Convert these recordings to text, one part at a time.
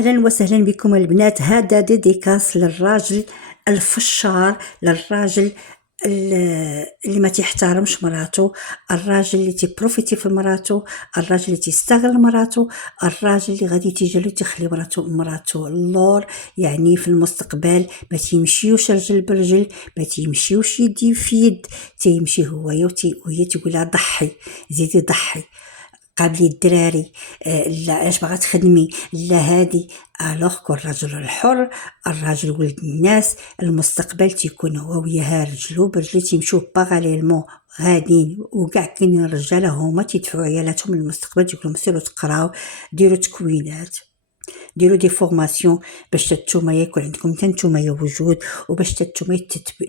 اهلا وسهلا بكم البنات. هذا ديديكاس للراجل الفشار، للراجل اللي ما تيحترمش مراته، الراجل اللي تيبروفيتي في مراته، الراجل اللي تيستغل مراته، الراجل اللي غادي تيجي تخلي مراته اللور. يعني في المستقبل ما تيمشيوش رجل برجل، ما تيمشيوش يدي في يد، تيمشي هو وهي تقول لها ضحي، زيدي ضحي، قابلي الدراري، لا اش باغا تخدمي، لا هادي. الوغ كو الرجل الحر، الراجل ولد الناس، المستقبل تيكون هو وياها رجلو برجلي، تيمشيو باراليلمون غاديين. وكاع كاينين الرجاله هما تيدفعوا عيالاتهم للمستقبل، تيقولوا سيروا تقراو، ديروا تكوينات، ديروا دي فورماسيون باش نتوما يكون عندكم نتوما وجود، وباش نتوما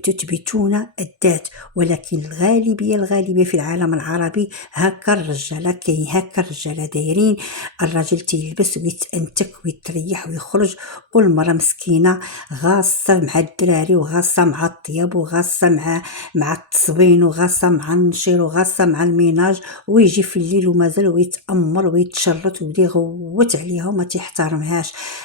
تثبتون الذات. ولكن الغالبيه في العالم العربي هكا الرجاله كاين، هكا الرجاله دايرين. الراجل تيلبس ويتانتك ويتريح ويخرج، والمراه مسكينه غاصه مع الدراري، وغاصه مع الطياب، وغاصه مع التصبين، وغاصه مع النشير، وغاصه مع الميناج، ويجي في الليل ومازال ويتامر ويتشرط ويبدا يغوت عليها وما تيحترمهاش.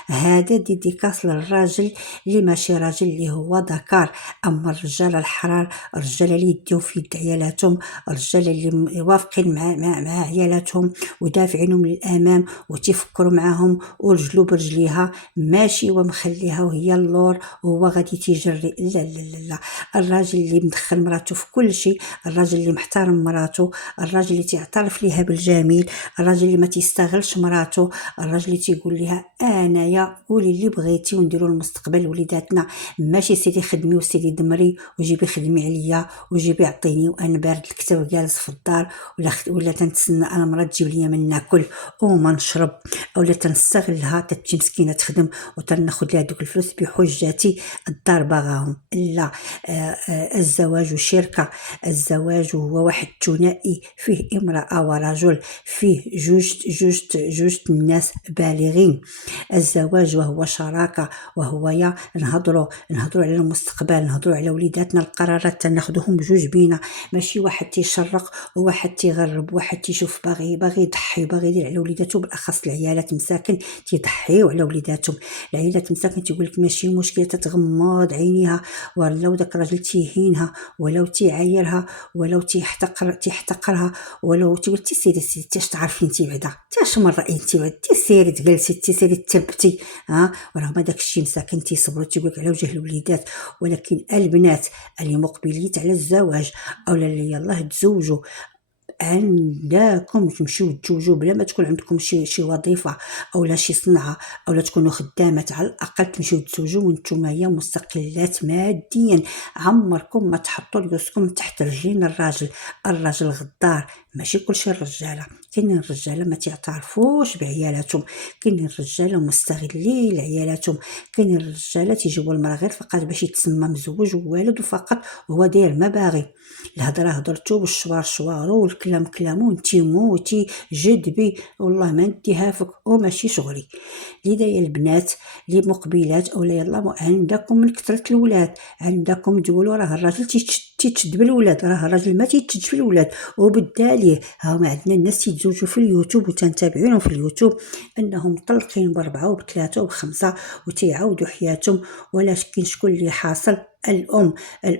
هذا ديديكاس للراجل اللي ماشي راجل، اللي هو ذكر. اما الرجال الحرار، الرجال اللي يديو في يد عيالاتهم، الرجال اللي وافقين مع عيالاتهم ودافعينهم للامام وتفكروا معاهم ورجلو برجليها، ماشي ومخليها وهي اللور وهو غادي تيجري. لا لا لا لا، الراجل اللي مدخل مراته في كل شيء، الراجل اللي محترم مراته، الراجل اللي تعترف ليها بالجميل، الراجل اللي ما تيستغلش مراته، الراجل اللي تيقول لها انايا قولي اللي بغيتي ونديروا المستقبل وليداتنا، ماشي سيدي خدمي وسيدي دمري وجيبي خدمي عليا وجيبي عطيني وانا بارد الكتاب جالس في الدار، ولا تنتسنى انا مرا تجيب ليا من ناكل وما نشرب، اولا تنستغلها تجي مسكينه تخدم وتناخذ لها دوك الفلوس بحجتي الدار باغاهم. لا، الزواج شركه، الزواج هو واحد ثنائي فيه امراه ورجل، فيه جوج الناس بالغين. الزواج وهو شراكه، وهو يا نهضروا على المستقبل، نهضروا على وليداتنا، القرارات تناخذوهم بجوج بينا، ماشي واحد تيشرق وواحد تيغرب، واحد تيشوف باغي يضحي، باغي يدير على وليداتو، بالاخص العيالات مساكن تيضحيو على وليداتهم. العيالات مساكن تيقول لك ماشي مشكله، تتغمض عينيها ولو داك الراجل تيهينها ولو تيعايرها ولو تيحتقرها ولو تقول سيدي اش تعرفي انت بعدا، اش مره انت بعدا سيري تجلسي، سيري تثبتي. ورغم داك الشيء مساكن تيصبروا تيقول لك على وجه الوليدات. ولكن البنات اللي مقبليت على الزواج او اللي يلاه تزوجوا، عندكم تمشيو تزوجوا بلا ما تكون عندكم شي وظيفه او لا شي صنعه او لا تكونوا خدامات، على الاقل تمشيو تزوجوا وانتم هي مستقلات ماديا. عمركم ما تحطوا راسكم تحت رجلين الراجل غدار. ماشي كلشي الرجاله، كاينين الرجاله ما تعترفوش بعيالاتهم، كاينين الرجاله مستغلين لعيالاتهم، كاينين الرجاله تيجيبوا المراه غير فقط باش يتسمى مزوج ووالد، وفقط هو داير ما باغي. الهضره هضرتو والشوار شوارو والكلام كلامو، انتي موتي جدبي والله ما نديها فيك وماشي شغلي. لذا يا البنات اللي مقبلات اولا يلا عندكم من كثره الولاد، عندكم تقولوا راه الراجل تيتشد بالولاد، راه الراجل ما تيتشدش بالولاد. وبالتالي ها ما عندنا الناس تيتزوجوا في اليوتيوب وتنتابعينهم في اليوتيوب انهم مطلقين باربعه وبثلاثه وبخمسه وتيعاودوا حياتهم. ولكن شكون اللي حاصل؟ الام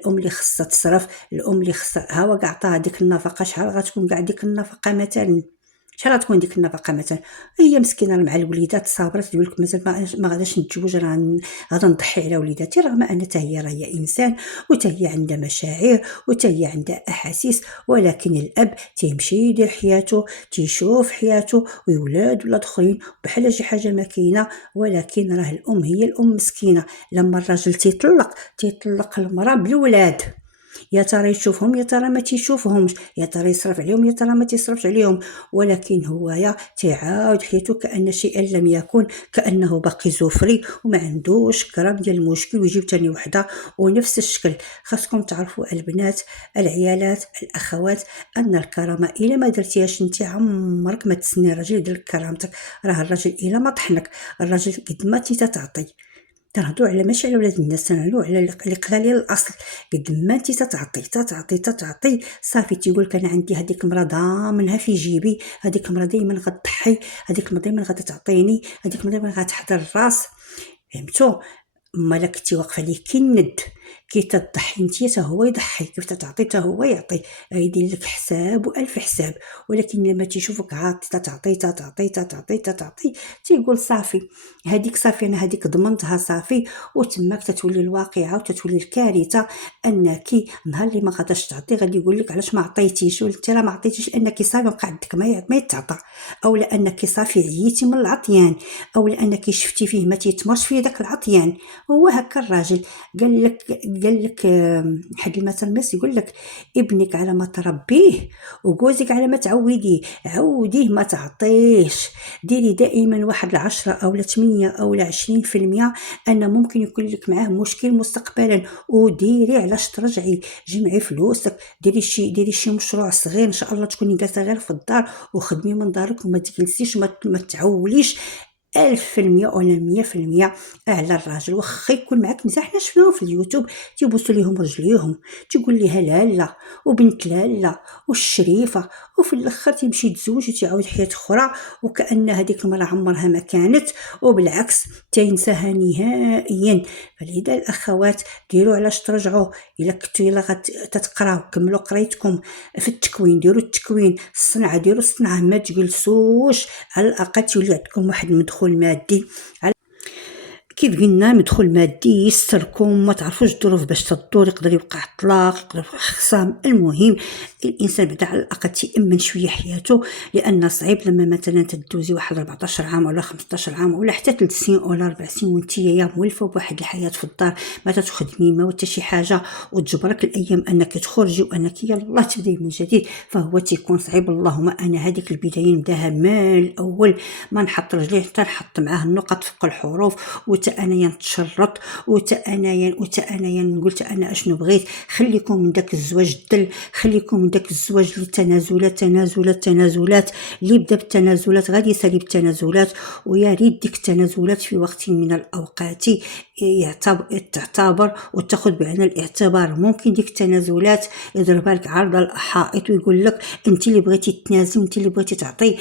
اللي خصها تصرف، الام اللي خصها هاو كاع عطاها ديك النفقه. شحال غتكون كاع ديك النفقه مثلا؟ شحال غتكون ديك النفقه مثلا؟ هي مسكينه مع الوليدات صابره تقول لك مازال ما غاداش نتزوج، راه غادا نضحي على وليداتي، رغم ان حتى هي انسان وحتى هي عندها مشاعر وحتى هي عندها احاسيس. ولكن الاب تيمشي يدير حياته، تيشوف حياته وولاد ولاد اخرين بحال شي حاجه ما كاينه. ولكن راه الام هي الام مسكينه. لما الراجل تيطلق المراه بالولاد، يا ترى يشوفهم يا ترى ما تيشوفهمش، يا ترى يصرف عليهم يا ترى ما تصرفش عليهم. ولكن هو تعاود حياته كأن شيئا لم يكن، كأنه باقي زفري وما عندوش كرام ديال المشكل، ويجيب تاني وحده ونفس الشكل. خاصكم تعرفوا البنات، العيالات، الاخوات، ان الكرامه الا ما درتيهاش انت عمرك ما تسني الراجل يدير لك كرامتك. راه الراجل الا ما طحنك، الراجل قد ما تعطي تنهضروا على ماشي على ولاد الناس، تنهضروا على الاقلال ديال الاصل. قد ما انت تتعطي صافي تيقول لك انا عندي هذيك المراه ضامنها في جيبي، هذيك المراه دائما غتضحي، هذيك المراه دائما غتعطيني، هذيك المراه دائما غتحضر الراس. فهمتوا؟ مالا كنتي واقفه ليه كيند كي تضحي نتيا حتى هو يضحي، كيف تتعطي حتى هو يعطي، غيدير لك حساب والف حساب. ولكن لما تيشوفك عاطي تعطي تيقول صافي هذيك، صافي انا هذيك ضمنتها صافي. وتماك تتولي الواقعه وتتولي الكارثه، انك نهار اللي ما غاداش تعطي غادي يقول لك علاش ما عطيتيش، وانت راه ما عطيتيش لانك صافي بقى عندك ما يتعطى، او لانك صافي عييتي من العطيان، او لانك شفتي فيه ما تيتمرش فيه داك العطيان. هو هكا الراجل قال لك حد المثل المصري يقول لك ابنك على ما تربيه وجوزك على ما تعوديه، عوديه ما تعطيش. ديري دائما واحد 10 او 8 او 20% ان ممكن يكون لك معاه مشكل مستقبلا، وديري علاش ترجعي. جمعي فلوسك، ديري شي مشروع صغير ان شاء الله تكوني جالسه غير في الدار وخدمي من دارك، وما تجلسيش ما تعوليش 1000% ولا 100% على الراجل. واخا يكون معاك مزاح، حنا شفناهم في اليوتيوب تيبوسوا ليهم رجليهم، تيقول ليها لالا وبنت لالا والشريفه، وفي الاخر تيمشي يتزوج وتعاود حياه اخرى وكأن هذيك المراه عمرها ما كانت، وبالعكس تينساها نهائيا. فلذا الاخوات ديروا علاش ترجعوا. الا كنتوا يلا تتقراو كملوا قرايتكم في التكوين، ديروا التكوين، الصنعه ديروا الصنعه، ما تجلسوش. على الاقل تولي عندكم واحد المدخول مادي، كيف قلنا مدخول مادي يستركم، ما تعرفوش الظروف باش تدور، يقدر يوقع طلاق، يقدر يوقع خصام. المهم الانسان بعدا على الاقل تيامن شويه حياته، لان صعيب لما مثلا تدوزي واحد 14 عام ولا 15 عام ولا حتى 3 سنين ولا 4 سنين وانت يا مولفه بواحد الحياه في الدار، ما تخدمي ما حتى شي حاجه، وتجبرك الايام انك تخرجي وانك يلا تبداي من جديد، فهو تيكون صعيب. اللهم انا هذيك البدايه نبداها من الاول، ما نحط رجلي حتى نحط معاه النقط فوق الحروف، انايا نتشرط، انايا نقول انا اشنو بغيت. خليكم من داك الزواج الدل، خليكم من داك الزواج للتنازلات، تنازلات اللي بدا بالتنازلات غادي يسالي بالتنازلات. ويا ريت ديك التنازلات في وقت من الاوقات تعتبر وتاخذ بعين الاعتبار. ممكن ديك التنازلات يضربها لك عرض الحائط ويقول لك انت اللي بغيتي تنازلي وانت اللي بغيتي تعطي.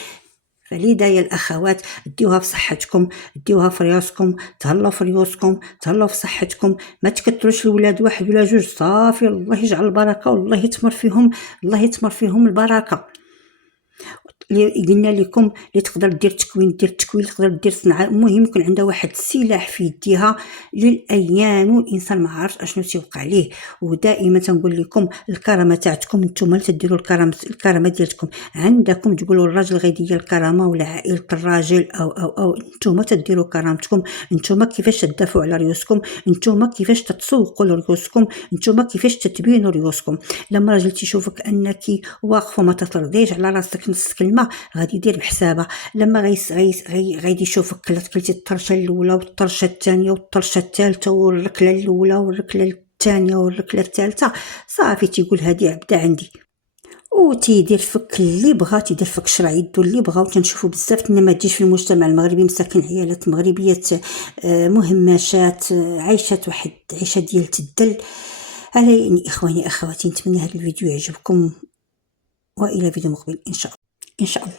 فلذا يا الاخوات ديوها في صحتكم، ديوها في رياسكم، تهلاو في رياسكم، تهلاو في صحتكم. ما تكثروش الولاد واحد ولا جوج، صافي الله يجعل البركه والله يتمر فيهم، الله يتمر فيهم البركه. قلنا لكم اللي تقدر دير تكوين تقدر دير صنعه. المهم يكون عندها واحد السلاح في يديها للايام، والانسان ما عارف اشنو تيوقع ليه. ودائما تنقول لكم الكرامه تاعتكم نتوما اللي تديروا الكرامه ديالكم عندكم، تقولوا الراجل غيدير الكرامه ولا عائله الراجل او نتوما تديروا كرامتكم، نتوما كيفاش تدافعوا على ريوسكم، نتوما كيفاش تتسوقوا لريوسكم، نتوما كيفاش تتبينوا ريوسكم. لما راجل تيشوفك انك واقفه ما تترضيش على راسك نص كلمه غادي يدير بحسابه. لما غادي يشوفك كلتي الطرشه الاولى والطرشه الثانيه والطرشه الثالثه والركله الاولى والركله الثانيه والركله الثالثه، صافي تيقول هذه عبده عندي، وتيدير فك اللي بغا، تيدير فك شرع يدو اللي بغا. وتنشوفوا بزاف النماذج في المجتمع المغربي مساكن عيالات مغربيات مهمشات عايشات واحد عيشه ديال الدل. على يعني اخواني اخواتي، نتمنى هذا الفيديو يعجبكم، والى فيديو مقبل ان شاء الله.